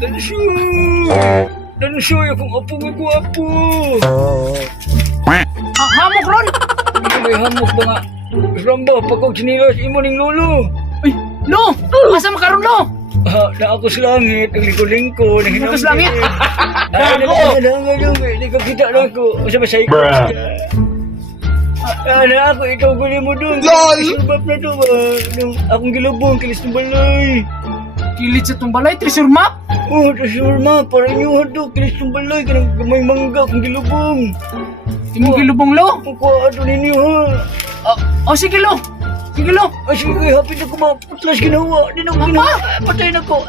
Dansoy! Dansoy, akong apo nga guwapo! Hamok ron! May hamok ba nga? Ramba, pagkog sinilas, imo ning lolo! Uy, lo! Asa makaroon lo? Na ako sa langit, ang lingko-lingko, Ako sa langit? Gago! Hindi ko kita na ako. Masa masay ko. Na ako, ikaw guli mo doon. Surbap na to ba? Akong gilubong, kilis ng balay. Kilit sa tumbalay, treasure map? Oh, surma, para inyo to, kilis ng balay. Kanang gamay mangga, akong gilubong. Imong gilubong lo? Kukuha ato ninyo ha. O sige lo! Sige lo! Sige, hapit ako maputlas ginawa. Di na ako ginawa. Patay na ko.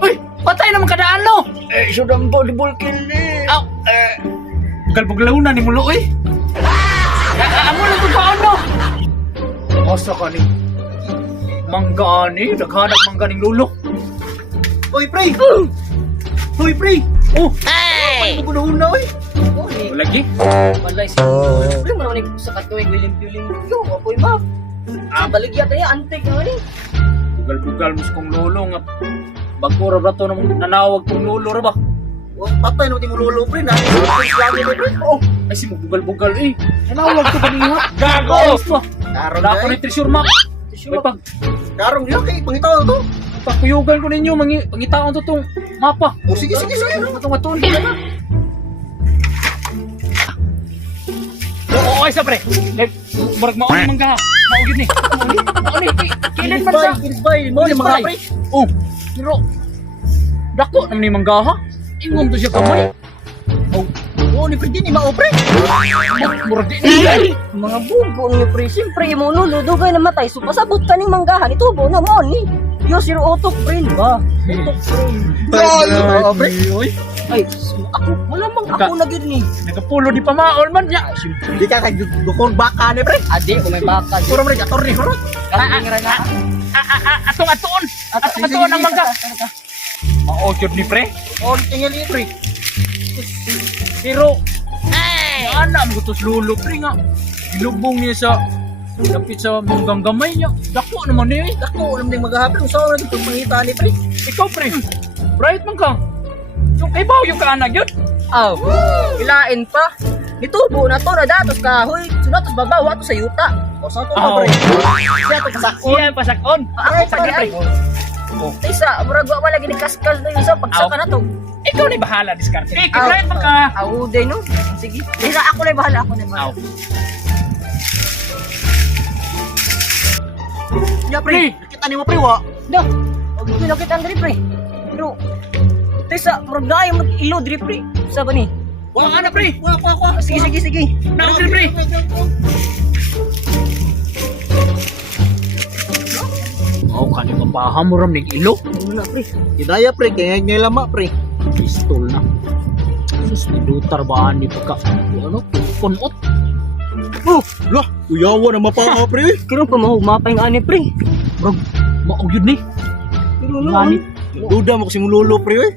Uy! Patay naman kadaan lo! Sudang po, double kill Aw! Galbog launa ni mulo eh! Amo lang kung paon no! Asa ka ni? Mangga ni? Naghanap mangga ning lulo! Hoy, pre! Hoy, pre! Oh! Hey! Pagpunahuna, oy! Lagi? Walay si Pre, marami sa katuwing wilim-wilim. Apoy map. Baligya tayo, antik na ni. Bugal-bugal mo sa kong lulo nga. Bago ra ba ito namang nanawag kong lulo ra ba? Patay naman mo lolo, pre. Lagi, pre. Oh! Ay si mo bugal-bugal eh! Nanawag ko pa niya! Gago! Wala ko ni treasure map! May pag Garong yan, kay pangitaw to. pakuyugan ko ninyo, pangitaon to itong mapa. Oh, sige. Itong matuon ka na. Oo, ay sa pre! Barag mauni mangga ha! Maugid ni! Mauni! Kailan man sa... Kinisbay, mo ni mga pre. Oh! Pero... Dako naman ni mangga ha! Ingon to siya kamay! Oh, ni pre, di ni mao, pre. Murag di ni! Mga bugo niyo pre, siyempre mo nulo dugay na matay. So pasabot ka ning manggahan itubo na mo ni. Yo sir utok pre ba? Utok pre. Oo, pre. Ay, ako wala mang ako na gid ni. Nagapulo di pamaol man niya! Di ka kay dukong baka ni, pre. Adi ko may baka. Puro mo rin, atorni, hurot. Atong atuon! Atong atuon ang mangga! Maogyod ni pre! Oh, tingel ni, pre. Pero, ana ang gutos lulo, pre nga. Ilubong niya sa kapit sa manggang gamay niya. Dako naman niya eh. Dako, alam din maghahapon. Usawa na dito pangita ni, pre. Ikaw, pre. Bright man ka. Yung kay Bao, yung kaanag yun. Aw. Ilain pa. Nitubo na to na datos kahoy. Sunatos babaw ato sa yuta. O, saan to Aw. ba, pre? Siya to kasakon. Siya pasakon. Sige, pre. Isa, murag wa lagi ni kaskas na yun sa pagsaka na to. Ikaw ni bahala, diskarte. Ikaw, Aw. Bright man ka. Auday no. Sige. Isa ako na bahala, ako na bahala. Aw. Ya, pre. Kita ni mo, pre, wa. Da. Og kinakit ang diri pre. Pero Tesa, murag na yung mag-ilo diri pre. Sa ba ni? Wa ka na, pre. Wa. Sige. Nakasir, pre. Oh, kanyo mapaham mo ram ning ilo. Wala pre. Hidaya, pre. Kaya ngay lama, pre. Pistol na. Sus, nilutar ba ni pagka... Ano? Punot. Oh, lah. Uyawa na mapaka, pre. Kiro pa mahugmapay nga ani pre. Bro, maogyod ni. Pero Ngani. Duda mo kasi mulolo, pre, eh.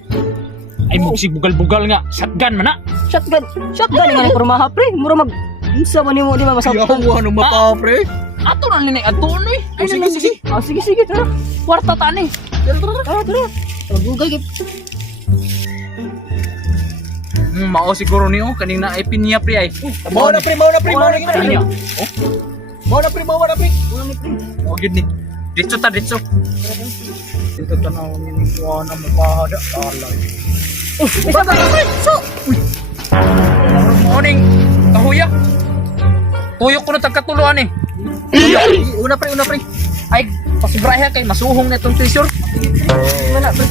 Ay, mugsig bugal-bugal nga. Shotgun man na. Shotgun nga ni pormaha pre. Mura mag Insa man nimo di ba masabtan? Uyawa na mapaka, pre. Ato na linay. Ato no eh. Ay, Oh, sige. Ah sige tara. Kwarta tani. Tara. Gugay gid. Mao siguro niyo. Kanina ay pinya pre ay. Mau na, pre. Pinya. Mau na, pre. Maogyod ni. Ditso ta, ditso. Ito tanaw ni Juana mapahada. Alay. Isa ba pre? So, Morning. Kahuya. Tuyok ko na tagkatuluan eh. Una, pre. Ay, pasibrahe kay masuhong na itong treasure. wala pre.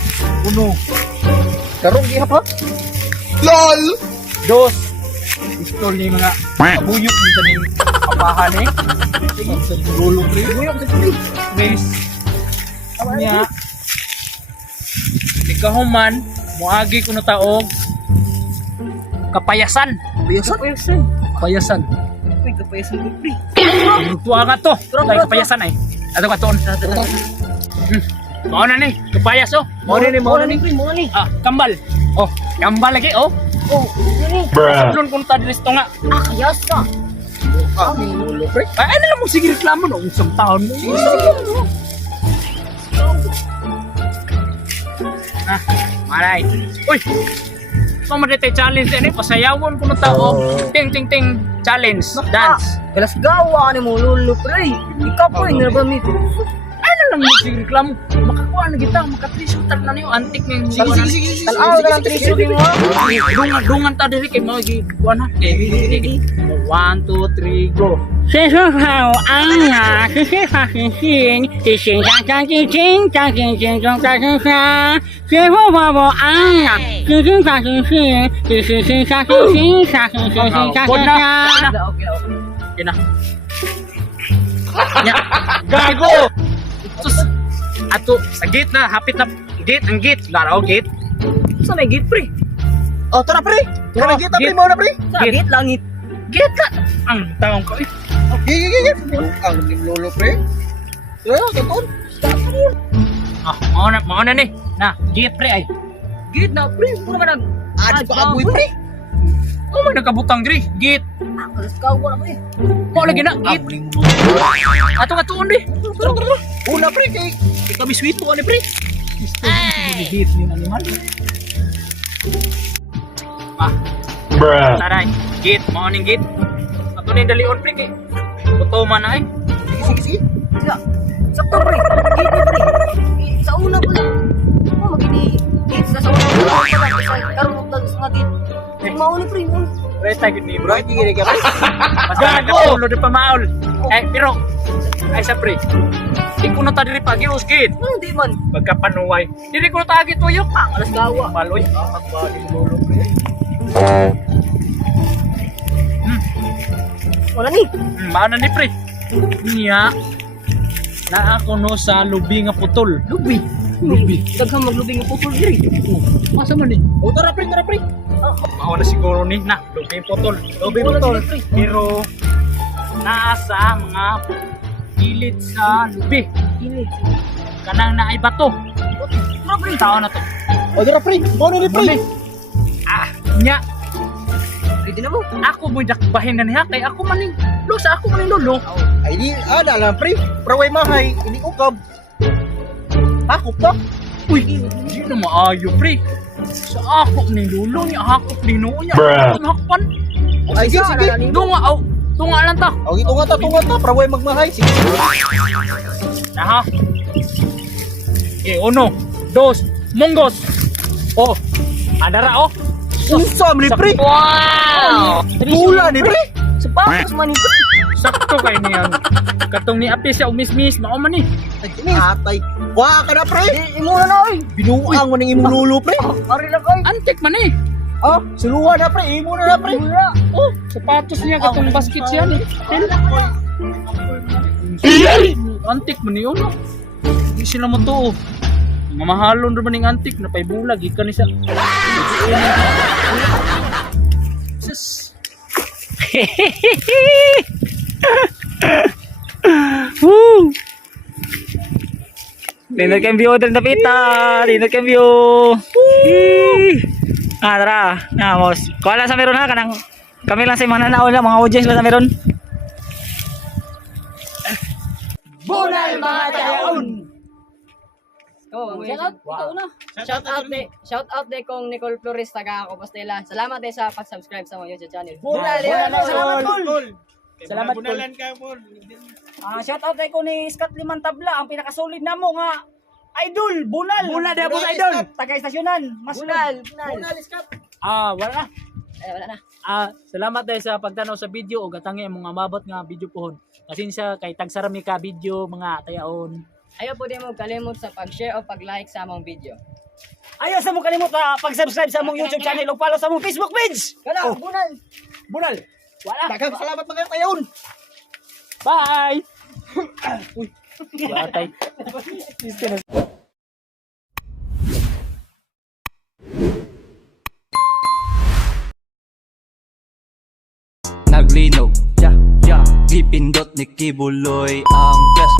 Uno. Karong gihap ha? LOL! Dos. Pistol ni mga kabuyok ni sa ning kapahan eh. Sa mulolo, pre. Kabuyok sa ning Tres. Nya. Ikahuman, muagi ko na taog. Kapayasan. Biyasan. Kapayasan. Uy, kapayasan ko pre. Tuwa nga to. Ay, kapayasan ay. Ato ka toon. Mao na ni, kapayas oh. Mau na, ni. Pre, mo ni. Ah, kambal. Oh, kambal lagi oh. Oh, ni. Sablon kung tadlis to nga. Ah, kayas ka. Ah, mulolo, pre. Ay, ano lang mo sige reklamo no, isang taon mo. Na, malay. Uy! Mamadete challenge yan eh. Pasayawon ko na tao. Ting ting ting challenge. Dance. Galas gawa ni mo lolo pre. Ikaw pre na ba mi? Ano lang yung sige reklamo? Makakuha na kita. Makatrisutan na niyo. Antik na yung sige. Tanaw ka lang triso mo. Dungan ta diri kay mga gikuha na. 1, 2, 3, go. 谁说好安呀？是谁发信息？是谁家家亲亲，家亲亲中家亲家？谁说宝宝安呀？是谁发信息？是谁家亲亲，家亲亲家亲家？ Yan na. Nya. Gago! Sus. Ato, sa gate na. Hapit na. Gate, ang gate. Laraw, gate. Sa may git pre. Oh, tara pre. Tara Oh, kita pre git. mo na pre. Sa git langit. Gate ka. Ang taong ko. Gigi. Ang lim lolo pre. Tara, katon. Mao na ni. Na, gate pre ay. Git na pre. Puro ka nag. Adi pa amoy pre. Oh, may nakabutang diri. Gate. Galas gawa na pre. Mo lagi na. Gate. Ato ka tuon di. Tara. Una pre kay kami sweet mo ani pre. Gate yung animal. Taray. Gate. Mao ning gate. Ato ni dalion pre kay. Buto man ay. Sige. Siya. Sakto pre. Git ni pre. Sa una ko lang. Mo magini git sa una ko lang. Karon ug sa git. Mao ni pre. Pre tagid ni bro. Bro, gigi ka pre. Mas gago di pa maul. Pero ay sa pre. Di ko na ta diri pagi usgit. Ano di man? Pagkapanuway. Diri ko na tagi tuyok. Galas gawa. Maloy. Pagbalik lolo pre. Wala ni. Mana ni pre? Niya. Na ako no sa lubi nga putol. Lubi. Daghang maglubing ang putol diri. Masa man ni? Oh, tara pre. Mao na siguro ni na lubi putol. Lubi putol. Pero nasa mga pilit sa lubi. Init. Kanang naay bato. Tao na to. Oh, tara pre. Mo na ni pre. Nya. Pwede na mo. Ako mo dakbahin na niya kay ako maning lo sa ako maning lolo. Ay di ada lang pre. Praway mahay ini ukab. Ako pa. Uy, di na maayo pre. Sa ako ni lolo niya hakot ni noo niya. Hakpan. Ay sige. Dunga aw. Tunga lang ta. Oh, tunga ta. Praway magmahay. Sige. Aha. Uno, dos, monggos. Oh, adara oh. Unsa man ni pre? Wow! Bula ni pre. Sa papas man ni pre. Sakto kay niyan. Katong ni Apis siya umismis, mao man ni. Atay. Wa ka na pre. Imo na oy. Binuang man ning imong lulo pre. Ari lang oy. Antik man ni. Oh, suluwa na pre. Imo na pre. Oh, sapatos niya katong basket siya ni. Antik man ni uno. Di sila mo to. Mamahalon rin man ning antik na pay bulag gikan ni sa. Sus. Woo! Dinner cambio din na pita. Dinner cambio. Tara. Namos. Kuha lang sa meron ha. Kami lang sa mananaon lang. Mga audience lang sa meron. Bunal mga taon. Shout out de kong Nicole Flores taga Compostela. Salamat din sa pag-subscribe sa mga YouTube channel. Salamat Paul. Salamat Paul. Shout out kay ko ni Scott Liman Tabla, ang pinakasolid namo nga idol, bunal. Bunal na po idol. Taga istasyonan, mas Bunal. Wala na. Wala na. Salamat dahil sa pagtanaw sa video o gatangi ang mga mabot nga video pohon. Pasensya kay tagsarami ka video mga tayaon. Ayaw po din mo kalimot sa pag-share o pag-like sa among video. Ayaw sa mong kalimot pag-subscribe sa mong YouTube channel o follow sa mong Facebook page. Kana, bunal. Bunal. Wala. Daghang salamat mga tayon. Bye! Uy, batay. Naglinaw, Pipindot ni Kibuloy ang guest